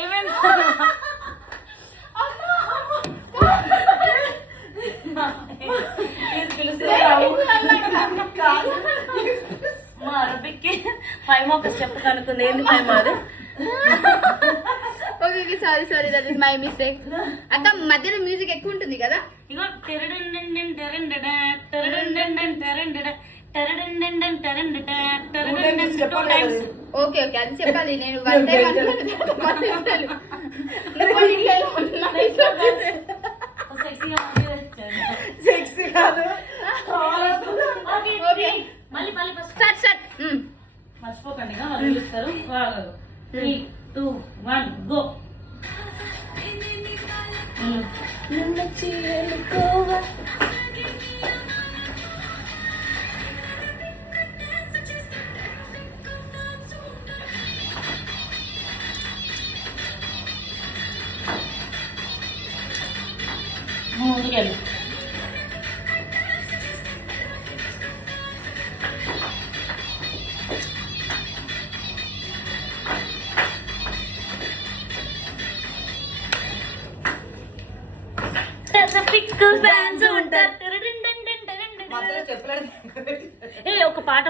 ఏమైంది మా అరబిక్కి 5 marks step కనుక్కుంది. ఏంది 5 marks? Okay sorry that is my mistake. అక్క మధ్యలో మ్యూజిక్ ఎక్కువ ఉంటుంది కదా. ఇగో ఓకే అది చెప్పాలి. నేను వన్ డే మర్చిపోకండి వాళ్ళు చూస్తారు. 3, 2, 1 గో. ముందుకెళ్ళు. ఫ్యాన్స్ ఉంటారు. ఒక పాట